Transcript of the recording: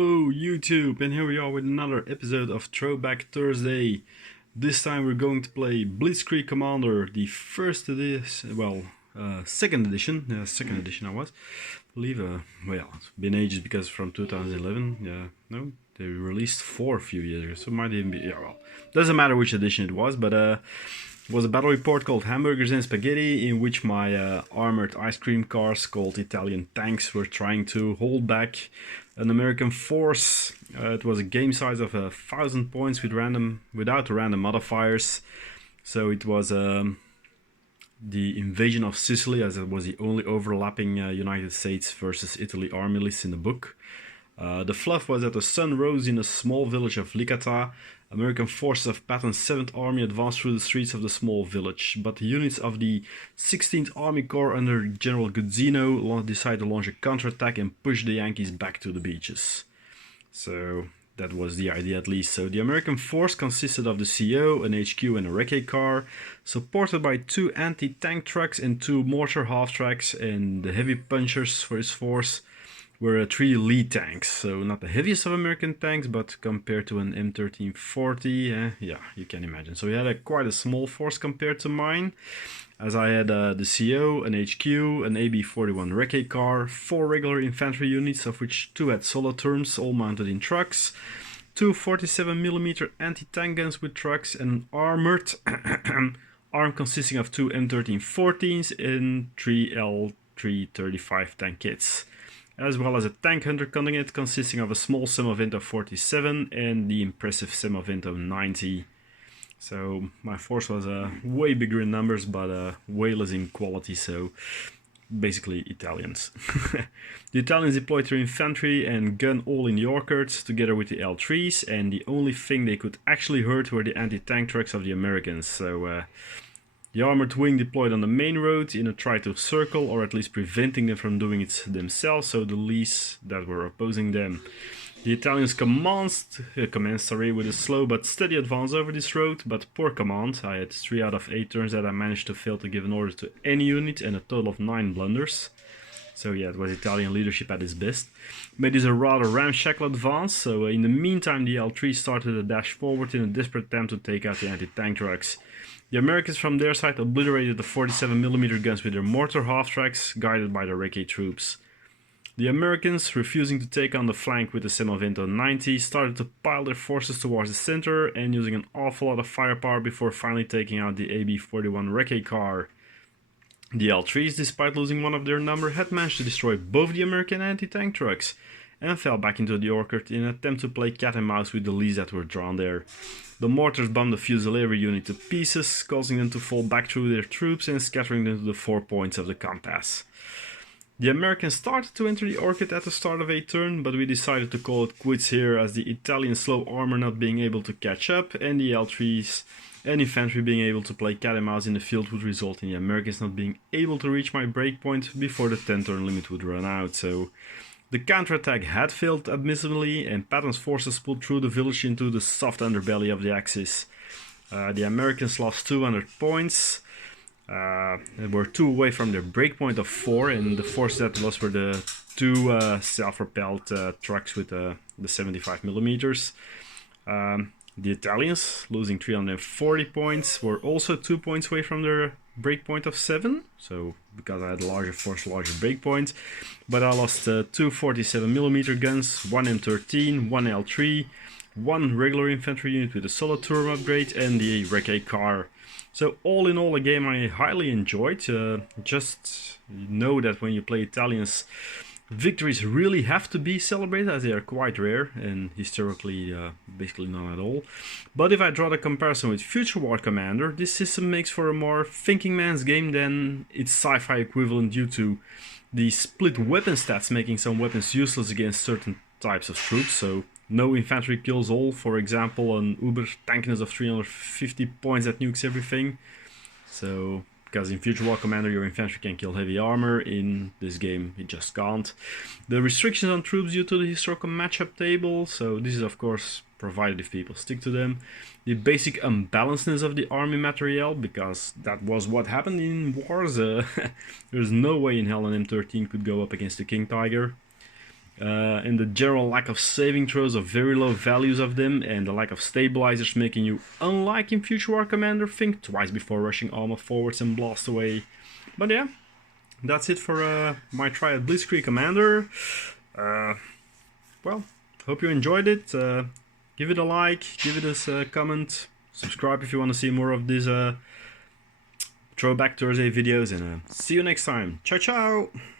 Hello YouTube, and here we are with another episode of Throwback Thursday. This time we're going to play Blitzkrieg Commander, the first edition, second edition I believe, it's been ages because from 2011, no, they released 4 a few years ago, so it might even be, doesn't matter which edition it was, but it was a battle report called Hamburgers and Spaghetti, in which my armored ice cream cars called Italian tanks were trying to hold back an American force. It was a game size of 1,000 points without random modifiers. So it was the invasion of Sicily, as it was the only overlapping United States versus Italy army list in the book. The fluff was that the sun rose in a small village of Licata. American forces of Patton's 7th Army advanced through the streets of the small village, but the units of the 16th Army Corps under General Guzzino decided to launch a counterattack and push the Yankees back to the beaches. So that was the idea, at least. So the American force consisted of the CO, an HQ and a recce car, supported by 2 anti-tank trucks and 2 mortar half-tracks, and the heavy punchers for his force were 3 lead tanks, so not the heaviest of American tanks, but compared to an M1340, you can imagine. So we had quite a small force compared to mine, as I had the CO, an HQ, an AB-41 recce car, 4 regular infantry units, of which 2 had solo-turns, all mounted in trucks, 2 47mm anti-tank guns with trucks, and an armored arm consisting of 2 M1314s and 3 L335 tank kits, as well as a tank hunter contingent consisting of a small Semovent of 47 and the impressive Semovent of 90. So my force was way bigger in numbers, but way less in quality, so basically Italians. The Italians deployed their infantry and gun all in the orchards together with the L3s, and the only thing they could actually hurt were the anti-tank trucks of the Americans. So the armored wing deployed on the main road in a try to circle, or at least preventing them from doing it themselves, so the least that were opposing them. The Italians commenced with a slow but steady advance over this road, but poor command. I had 3 out of 8 turns that I managed to fail to give an order to any unit, and a total of 9 blunders. So yeah, it was Italian leadership at its best. Made this a rather ramshackle advance, so in the meantime the L3 started a dash forward in a desperate attempt to take out the anti-tank trucks. The Americans from their side obliterated the 47mm guns with their mortar half-tracks, guided by the recce troops. The Americans, refusing to take on the flank with the Semovento 90, started to pile their forces towards the center and using an awful lot of firepower before finally taking out the AB-41 recce car. The L3s, despite losing one of their number, had managed to destroy both the American anti-tank trucks and fell back into the orchard in an attempt to play cat and mouse with the leads that were drawn there. The mortars bombed the Fusilieri unit to pieces, causing them to fall back through their troops and scattering them to the 4 points of the compass. The Americans started to enter the orchard at the start of a turn, but we decided to call it quits here, as the Italian slow armor not being able to catch up, and the L3s and infantry being able to play cat and mouse in the field would result in the Americans not being able to reach my breakpoint before the 10-turn limit would run out. So the counterattack had failed abysmally, and Patton's forces pulled through the village into the soft underbelly of the Axis. The Americans lost 200 points. They were 2 away from their breakpoint of 4, and the force that lost were the 2 self-propelled trucks with the 75mm. The Italians, losing 340 points, were also 2 points away from their breakpoint of 7, so because I had a larger force, larger breakpoint. But I lost 2 47mm guns, 1 M13, 1 L3, 1 regular infantry unit with a solid turret upgrade, and the recce car. So all in all, a game I highly enjoyed. Just know that when you play Italians, victories really have to be celebrated, as they are quite rare and historically basically none at all. But if I draw the comparison with Future War Commander, this system makes for a more thinking man's game than its sci-fi equivalent, due to the split weapon stats making some weapons useless against certain types of troops. So no infantry kills all, for example, an uber tankiness of 350 points that nukes everything. So because in Future War Commander your infantry can kill heavy armor, in this game it just can't. The restrictions on troops due to the historical matchup table, so this is of course provided if people stick to them. The basic unbalancedness of the army material, because that was what happened in wars. There's no way in hell an M13 could go up against the King Tiger. and the general lack of saving throws of very low values of them, and the lack of stabilizers making you, unlike in Future War Commander, think twice before rushing armor forwards and blast away. But yeah, that's it for my try at Blitzkrieg Commander. Well, hope you enjoyed it. Give it a like, give it a comment, subscribe if you want to see more of these Throwback Thursday videos, and see you next time. Ciao, ciao!